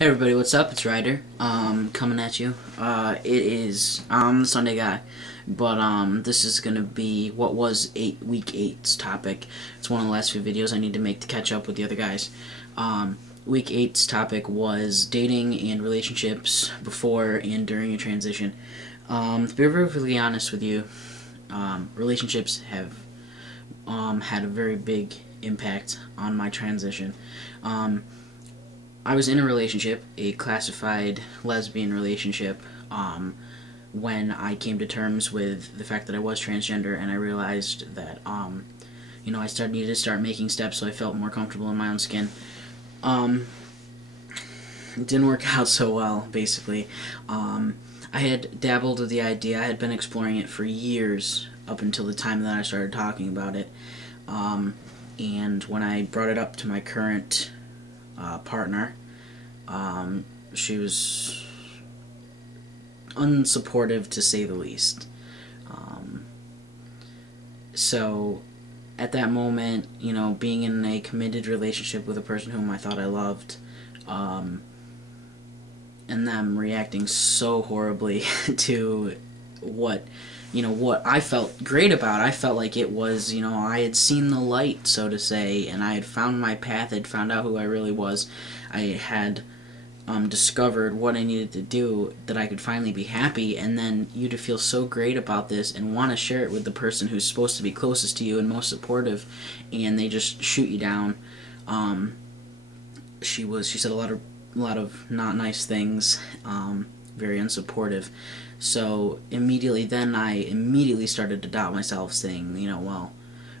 Hey everybody, what's up? It's Ryder, coming at you. It is, the Sunday guy, but, this is gonna be what was week 8's topic. It's one of the last few videos I need to make to catch up with the other guys. Week 8's topic was dating and relationships before and during a transition. To be perfectly honest with you, relationships have, had a very big impact on my transition. I was in a relationship, a classified lesbian relationship, when I came to terms with the fact that I was transgender, and I realized that, you know, I needed to start making steps so I felt more comfortable in my own skin. It didn't work out so well, basically. I had dabbled with the idea. I had been exploring it for years, up until the time that I started talking about it. And when I brought it up to my current partner, she was unsupportive, to say the least. So at that moment, you know, being in a committed relationship with a person whom I thought I loved, and them reacting so horribly to what I felt great about. I felt like it was, you know, I had seen the light, so to say, and I had found my path. I'd found out who I really was. I had discovered what I needed to do, that I could finally be happy, and then you to feel so great about this and want to share it with the person who's supposed to be closest to you and most supportive, and they just shoot you down. She said a lot of not nice things, very unsupportive. So immediately then I immediately started to doubt myself, saying, you know, well,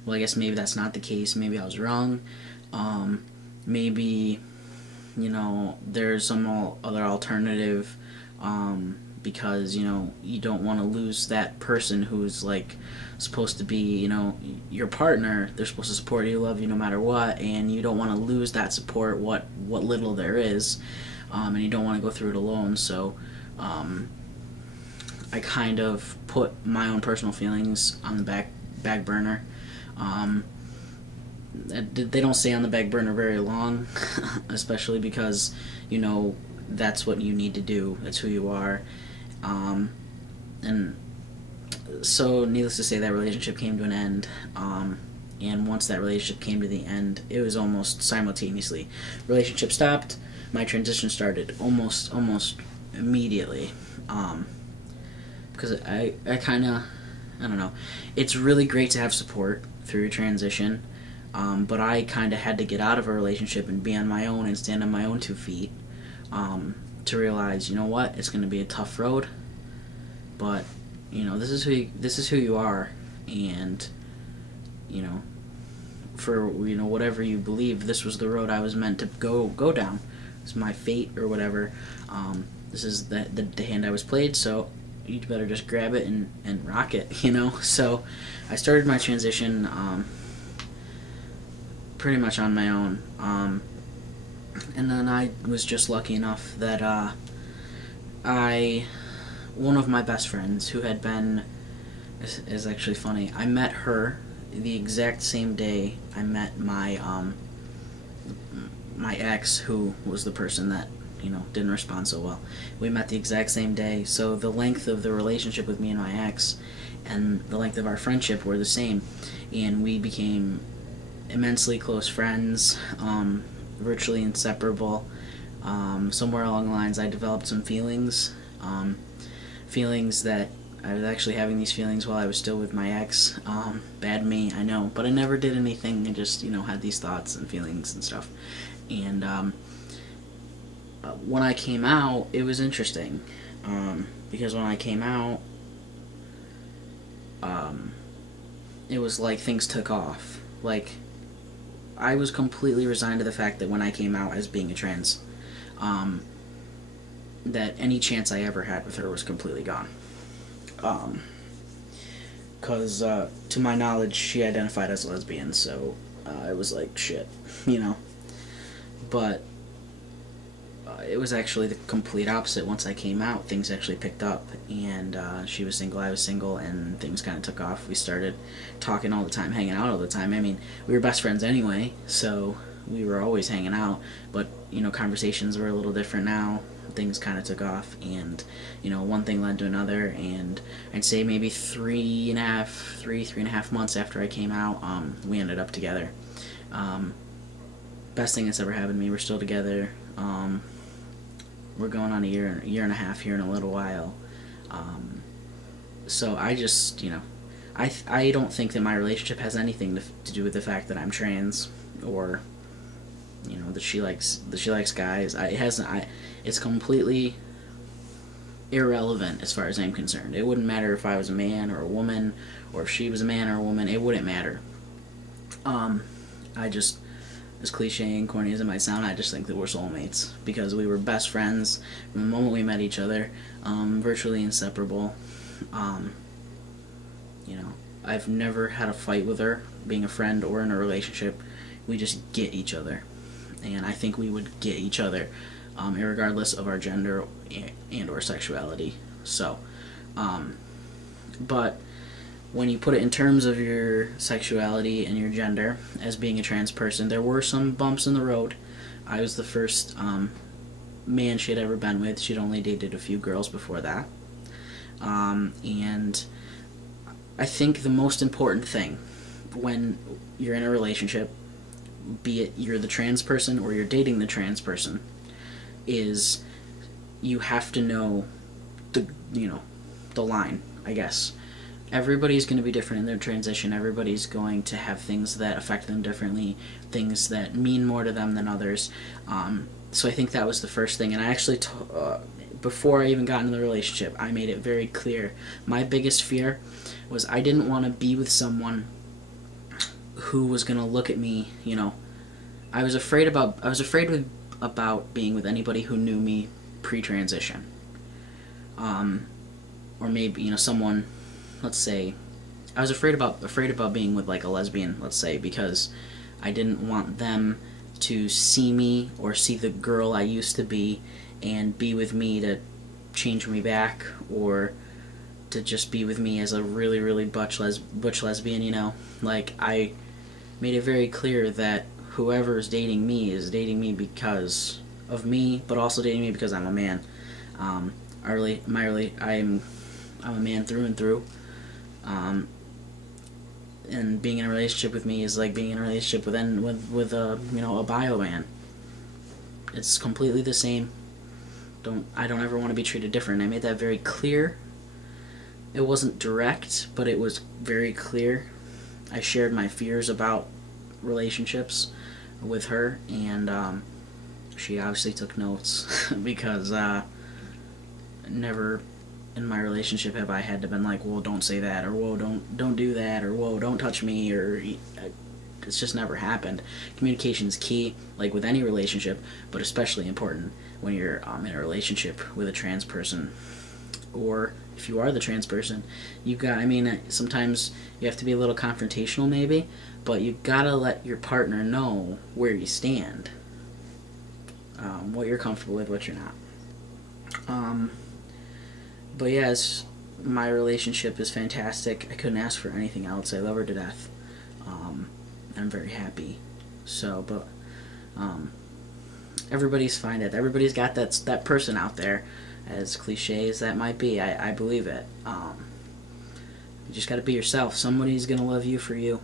I guess maybe that's not the case. Maybe I was wrong. Maybe, you know, there's some other alternative, because, you know, you don't want to lose that person who's, like, supposed to be, you know, your partner. They're supposed to support you, love you no matter what, and you don't want to lose that support, what little there is, and you don't want to go through it alone. So I kind of put my own personal feelings on the back burner. They don't stay on the back burner very long, especially because, you know, that's what you need to do. That's who you are. And so, needless to say, that relationship came to an end. And once that relationship came to the end, it was almost simultaneously. Relationship stopped, my transition started almost immediately. Because I don't know. It's really great to have support through your transition. But I kind of had to get out of a relationship and be on my own and stand on my own 2 feet, to realize, you know what, it's going to be a tough road, but, you know, this is who you are, and, you know, for, you know, whatever you believe, this was the road I was meant to go down. It's my fate or whatever. This is the hand I was played, so you'd better just grab it and rock it, you know. So I started my transition pretty much on my own, and then I was just lucky enough that one of my best friends, who had been, is actually funny, I met her the exact same day I met my my ex, who was the person that, you know, didn't respond so well. We met the exact same day, so the length of the relationship with me and my ex and the length of our friendship were the same, and we became immensely close friends, virtually inseparable. Somewhere along the lines I developed some feelings, feelings that I was actually having these feelings while I was still with my ex. Bad me, I know, but I never did anything. I just, you know, had these thoughts and feelings and stuff. And when I came out, it was interesting, because when I came out, it was like things took off. Like, I was completely resigned to the fact that when I came out as being a trans, that any chance I ever had with her was completely gone. Because, to my knowledge, she identified as a lesbian, so I was like, shit, you know. But it was actually the complete opposite. Once I came out, things actually picked up, and she was single, I was single, and things kind of took off. We started talking all the time, hanging out all the time. I mean, we were best friends anyway, so we were always hanging out, but you know, conversations were a little different now. Things kind of took off, and you know, one thing led to another, and I'd say maybe 3.5 months after I came out, we ended up together. Best thing that's ever happened to me. We're still together. We're going on a year and a half here in a little while. So I just, you know, I don't think that my relationship has anything to do with the fact that I'm trans, or you know, that she likes guys. It's completely irrelevant as far as I'm concerned. It wouldn't matter if I was a man or a woman, or if she was a man or a woman. It wouldn't matter. I just, as cliche and corny as it might sound, I just think that we're soulmates, because we were best friends from the moment we met each other, virtually inseparable. You know, I've never had a fight with her, being a friend or in a relationship. We just get each other, and I think we would get each other, irregardless of our gender and or sexuality. So, but when you put it in terms of your sexuality and your gender as being a trans person, there were some bumps in the road. I was the first man she had ever been with. She'd only dated a few girls before that. And I think the most important thing when you're in a relationship, be it you're the trans person or you're dating the trans person, is you have to know the line, I guess. Everybody's going to be different in their transition. Everybody's going to have things that affect them differently, things that mean more to them than others. So I think that was the first thing. And I actually, before I even got into the relationship, I made it very clear. My biggest fear was I didn't want to be with someone who was going to look at me, you know. I was afraid about being with anybody who knew me pre-transition. Or maybe, you know, someone, let's say, I was afraid about being with like a lesbian, let's say, because I didn't want them to see me or see the girl I used to be and be with me to change me back, or to just be with me as a really, really butch lesbian, you know. Like, I made it very clear that whoever is dating me because of me, but also dating me because I'm a man. I'm a man through and through. And being in a relationship with me is like being in a relationship with a, you know, a bio man. It's completely the same. I don't ever want to be treated different. I made that very clear. It wasn't direct, but it was very clear. I shared my fears about relationships with her, and she obviously took notes because never in my relationship have I had to been like, whoa, don't say that, or whoa, don't do that, or whoa, don't touch me, or it's just never happened. Communication is key, like with any relationship, but especially important when you're in a relationship with a trans person. Or if you are the trans person, sometimes you have to be a little confrontational maybe, but you gotta let your partner know where you stand, what you're comfortable with, what you're not. But yes, my relationship is fantastic. I couldn't ask for anything else. I love her to death. I'm very happy. So, but everybody's fine. Everybody's got that person out there, as cliche as that might be. I believe it. You just got to be yourself. Somebody's gonna love you for you.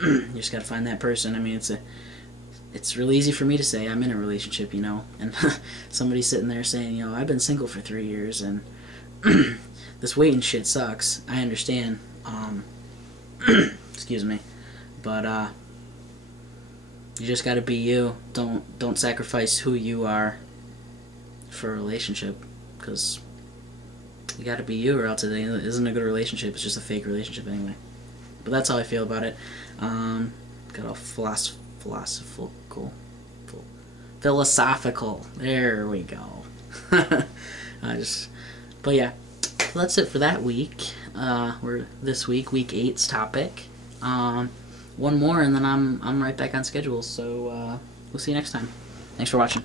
You just got to find that person. I mean, it's really easy for me to say I'm in a relationship, you know, and somebody's sitting there saying, you know, I've been single for 3 years and this waiting shit sucks. I understand. Excuse me, but you just got to be you. Don't sacrifice who you are for a relationship, because you got to be you, or else it isn't a good relationship. It's just a fake relationship anyway. But that's how I feel about it. Got all philosophical. There we go. But yeah, that's it for that week. We're this week 8's topic. One more, and then I'm right back on schedule. So we'll see you next time. Thanks for watching.